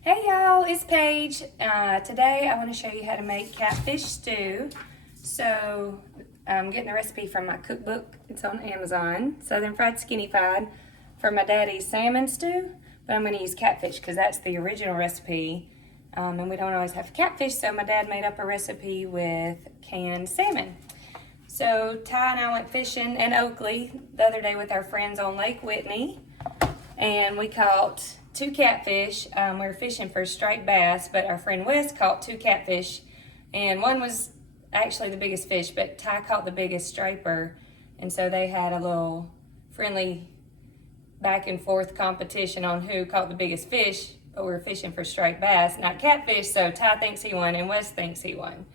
Hey y'all, it's Paige. Today I want to show you how to make catfish stew. So I'm getting the recipe from my cookbook. It's on Amazon. Southern Fried Skinny Fried for my daddy's salmon stew. But I'm going to use catfish because that's the original recipe. And we don't always have catfish, so my dad made up a recipe with canned salmon. So Ty and I went fishing in Oakley the other day with our friends on Lake Whitney. And we caught 2 catfish. We were fishing for striped bass, but our friend Wes caught 2 catfish, and one was actually the biggest fish, but Ty caught the biggest striper, and so they had a little friendly back and forth competition on who caught the biggest fish, but we were fishing for striped bass, not catfish, so Ty thinks he won and Wes thinks he won.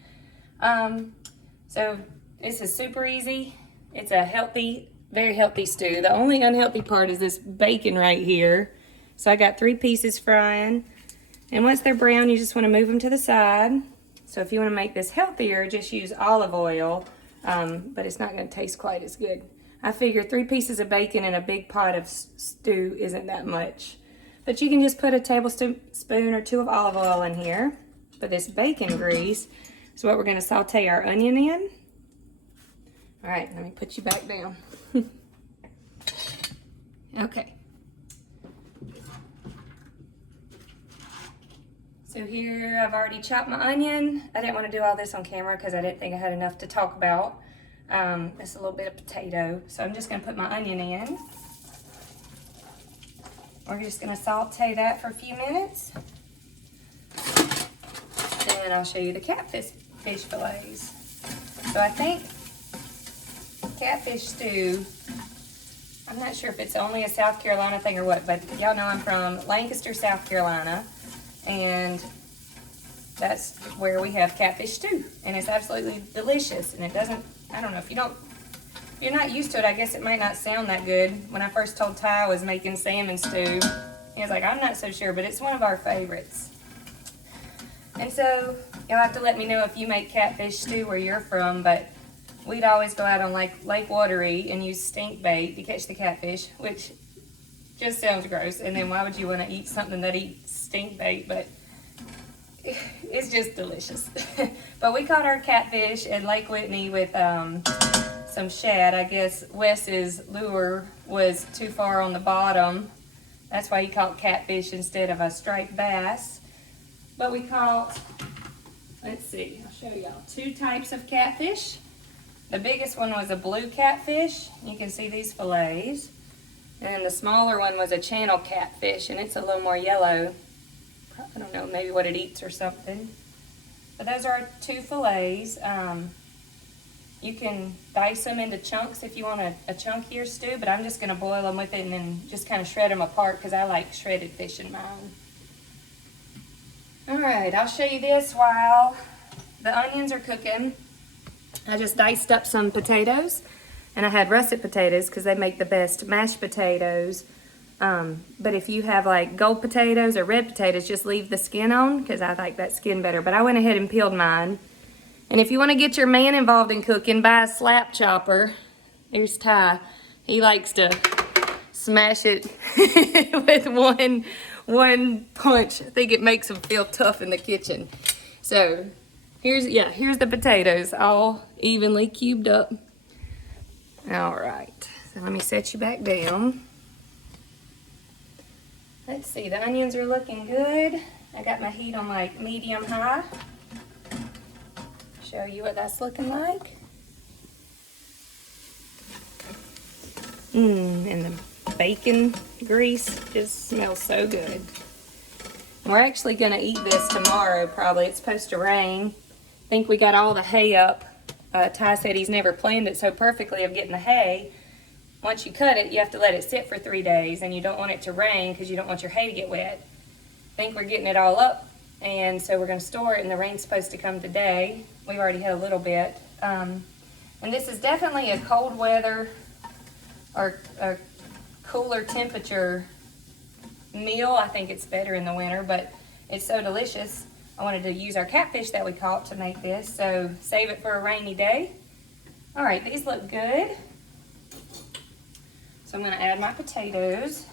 So this is super easy. It's a healthy, very healthy stew. The only unhealthy part is this bacon right here. So I got 3 pieces frying, and once they're brown, you just want to move them to the side. So if you want to make this healthier, just use olive oil, but it's not going to taste quite as good. I figure 3 pieces of bacon in a big pot of stew isn't that much. But you can just put a tablespoon or 2 of olive oil in here for this bacon grease. So what we're going to saute our onion in. All right, let me put you back down. Okay. So here I've already chopped my onion. I didn't want to do all this on camera because I didn't think I had enough to talk about. It's a little bit of potato. So I'm just going to put my onion in. We're just going to saute that for a few minutes. Then I'll show you the catfish fillets. So I think catfish stew, I'm not sure if it's only a South Carolina thing or what, but y'all know I'm from Lancaster, South Carolina. And that's where we have catfish stew, and it's absolutely delicious. And it doesn't, I don't know, if you're not used to it, I guess it might not sound that good. When I first told Ty I was making salmon stew, he was like, I'm not so sure, but it's one of our favorites. And so you'll have to let me know if you make catfish stew where you're from, but we'd always go out on Lake Watery and use stink bait to catch the catfish, which just sounds gross. And then why would you want to eat something that eats stink bait? But it's just delicious. But we caught our catfish at Lake Whitney with some shad. I guess Wes's lure was too far on the bottom. That's why he caught catfish instead of a striped bass. But we caught, let's see, I'll show y'all, 2 types of catfish. The biggest one was a blue catfish. You can see these fillets. And the smaller one was a channel catfish, and it's a little more yellow. I don't know, maybe what it eats or something. But those are 2 fillets. You can dice them into chunks if you want a chunkier stew, but I'm just going to boil them with it and then just kind of shred them apart because I like shredded fish in mine. All right, I'll show you this while the onions are cooking. I just diced up some potatoes. And I had russet potatoes because they make the best mashed potatoes. But if you have like gold potatoes or red potatoes, just leave the skin on because I like that skin better. But I went ahead and peeled mine. And if you want to get your man involved in cooking, buy a slap chopper. Here's Ty. He likes to smash it with one punch. I think it makes him feel tough in the kitchen. So here's the potatoes all evenly cubed up. All right, so let me set you back down. Let's see, the onions are looking good. I got my heat on like medium high. Show you what that's looking like. And the bacon grease just smells so good. We're actually gonna eat this tomorrow probably. It's supposed to rain. I think we got all the hay up. Ty said he's never planned it so perfectly of getting the hay. Once you cut it, you have to let it sit for 3 days, and you don't want it to rain because you don't want your hay to get wet. I think we're getting it all up, and so we're going to store it, and the rain's supposed to come today. We've already had a little bit. And this is definitely a cold weather or a cooler temperature meal. I think it's better in the winter, but it's so delicious. I wanted to use our catfish that we caught to make this, so save it for a rainy day. All right, these look good. So I'm going to add my potatoes.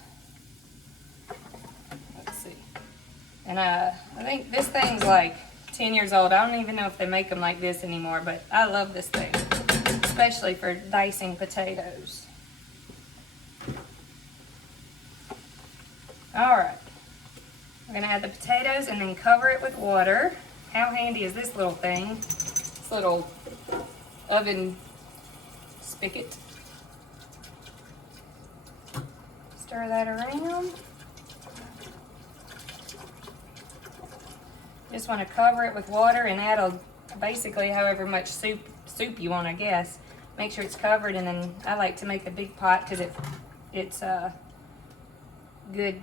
Let's see. And I think this thing's like 10 years old. I don't even know if they make them like this anymore, but I love this thing, especially for dicing potatoes. All right, we're gonna add the potatoes and then cover it with water. How handy is this little thing? This little oven spigot. Stir that around. Just want to cover it with water and add basically however much soup you want, I guess. Make sure it's covered, and then I like to make a big pot because it's good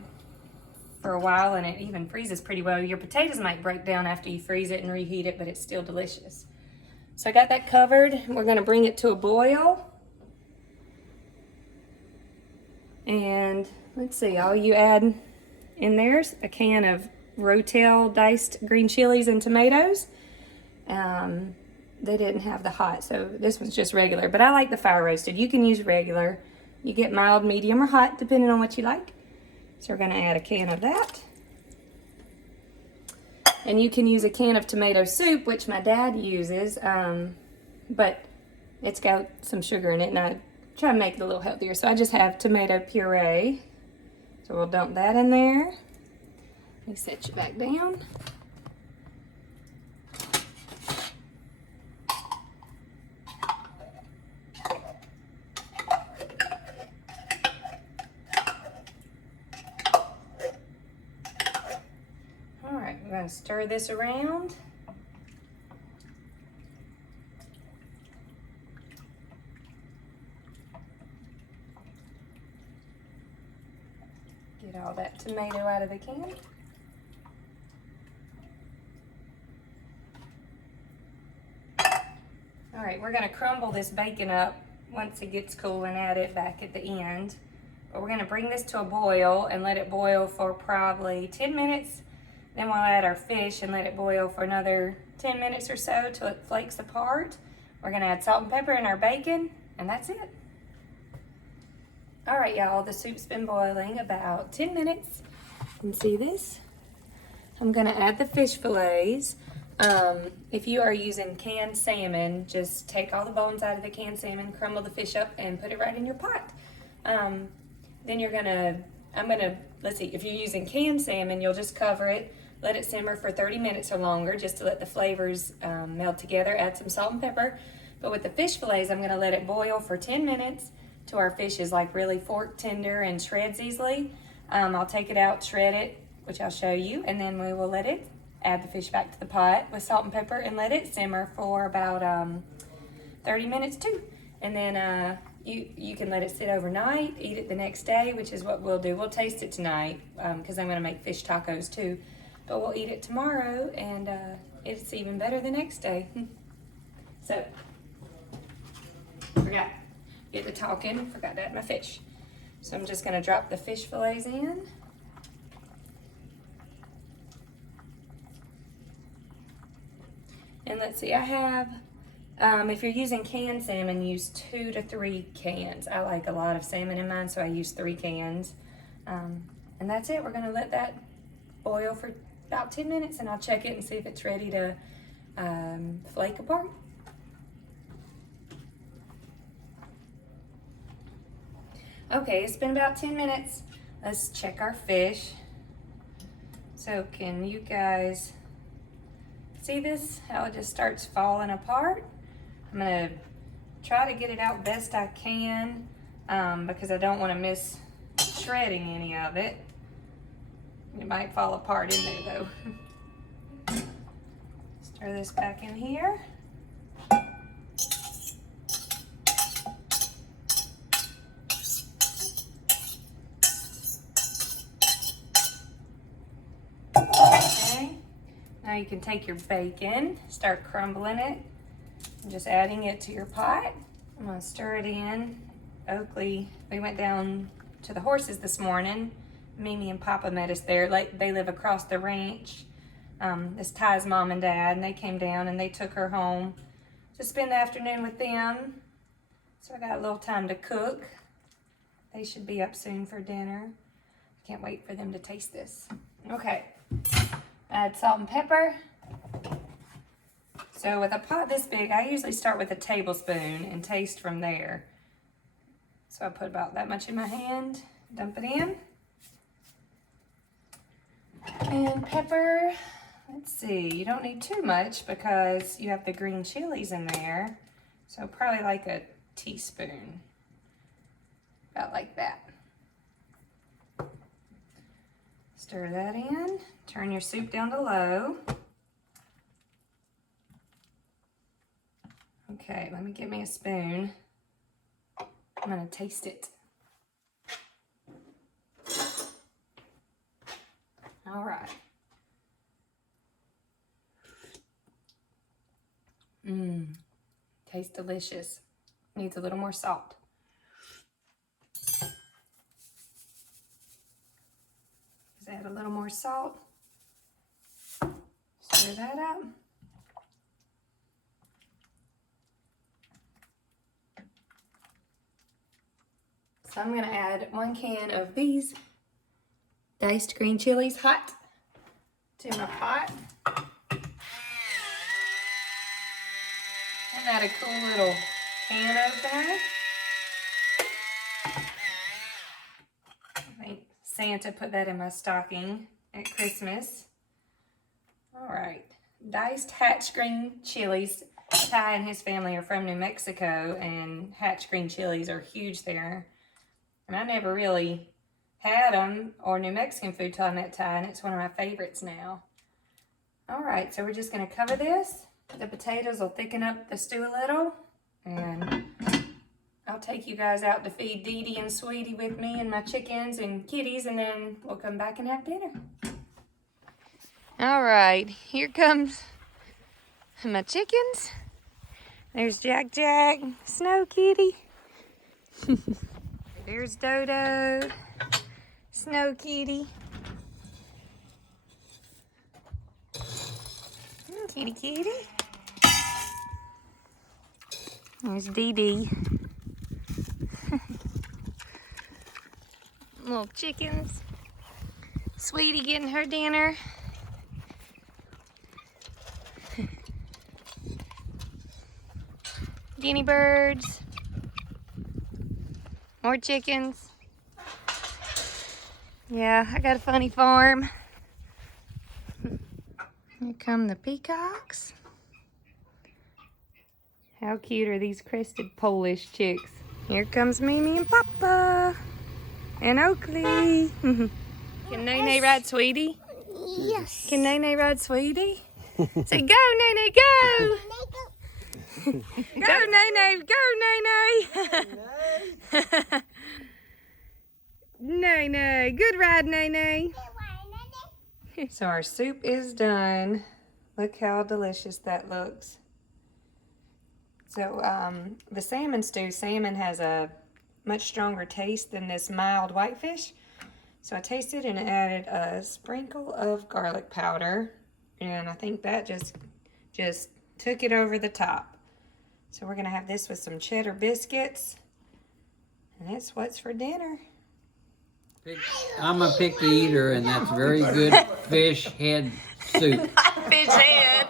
for a while, and it even freezes pretty well. Your potatoes might break down after you freeze it and reheat it, but it's still delicious. So I got that covered. We're going to bring it to a boil. And let's see, all you add in there's a can of Rotel diced green chilies and tomatoes. They didn't have the hot, so this one's just regular, but I like the fire roasted. You can use regular. You get mild, medium, or hot, depending on what you like. So we're gonna add a can of that. And you can use a can of tomato soup, which my dad uses, but it's got some sugar in it, and I try to make it a little healthier. So I just have tomato puree. So we'll dump that in there. Let me set you back down. All right, we're going to stir this around. Get all that tomato out of the can. All right, we're gonna crumble this bacon up once it gets cool and add it back at the end. But we're gonna bring this to a boil and let it boil for probably 10 minutes. Then we'll add our fish and let it boil for another 10 minutes or so till it flakes apart. We're gonna add salt and pepper in our bacon, and that's it. All right, y'all, the soup's been boiling about 10 minutes. You can see this. I'm gonna add the fish fillets. If you are using canned salmon, just take all the bones out of the canned salmon, crumble the fish up, and put it right in your pot. Then you're gonna, let's see, if you're using canned salmon, you'll just cover it, let it simmer for 30 minutes or longer, just to let the flavors meld together, add some salt and pepper. But with the fish fillets, I'm gonna let it boil for 10 minutes till our fish is like really fork tender and shreds easily. I'll take it out, shred it, which I'll show you, and then we will add the fish back to the pot with salt and pepper and let it simmer for about 30 minutes too. And then you can let it sit overnight, eat it the next day, which is what we'll do. We'll taste it tonight because I'm gonna make fish tacos too. But we'll eat it tomorrow, and it's even better the next day. So, get to talking, forgot to add my fish. So I'm just gonna drop the fish fillets in. And let's see, I have, if you're using canned salmon, use 2 to 3 cans. I like a lot of salmon in mine, so I use 3 cans. And that's it. We're gonna let that boil for about 10 minutes, and I'll check it and see if it's ready to flake apart. Okay, it's been about 10 minutes. Let's check our fish. So can you guys see this? How it just starts falling apart? I'm gonna try to get it out best I can because I don't want to miss shredding any of it. It might fall apart in there though. Stir this back in here. Now you can take your bacon, start crumbling it, and just adding it to your pot. I'm gonna stir it in. Oakley, we went down to the horses this morning. Mimi and Papa met us there. They live across the ranch. This Ty's mom and dad, and they came down and they took her home to spend the afternoon with them. So I got a little time to cook. They should be up soon for dinner. Can't wait for them to taste this. Okay. Add salt and pepper. So with a pot this big, I usually start with a tablespoon and taste from there. So I put about that much in my hand, dump it in. And pepper, let's see, you don't need too much because you have the green chilies in there. So probably like a teaspoon, about like that. Stir that in, turn your soup down to low. Okay, let me get me a spoon. I'm gonna taste it. All right. Tastes delicious. Needs a little more salt. Just add a little more salt. Stir that up. So I'm gonna add 1 can of these diced green chilies hot to my pot. And add a cool little can opener. I think Santa put that in my stocking at Christmas. All right, diced hatch green chilies. Ty and his family are from New Mexico, and hatch green chilies are huge there. And I never really had them or New Mexican food till I met Ty, and it's one of my favorites now. All right, so we're just gonna cover this. The potatoes will thicken up the stew a little, and I'll take you guys out to feed Dee Dee and Sweetie with me and my chickens and kitties, and then we'll come back and have dinner. All right, here comes my chickens. There's Jack Jack, Snow Kitty. There's Dodo, Snow Kitty. Kitty Kitty. There's Dee Dee. Little chickens. Sweetie getting her dinner. Guinea birds. More chickens. Yeah, I got a funny farm. Here come the peacocks. How cute are these crested Polish chicks? Here comes Mimi and Papa. And Oakley. Can Nene ride Sweetie? Yes. Can Nene ride Sweetie? Say, go, Nene, go! Go, Nene, go, Nene! Nene, good ride, Nene. So our soup is done. Look how delicious that looks. So the salmon stew, salmon has a much stronger taste than this mild whitefish. So I tasted and added a sprinkle of garlic powder, and I think that just took it over the top. So we're gonna have this with some cheddar biscuits, and that's what's for dinner. I'm a picky eater, and that's very good fish head soup. Fish head.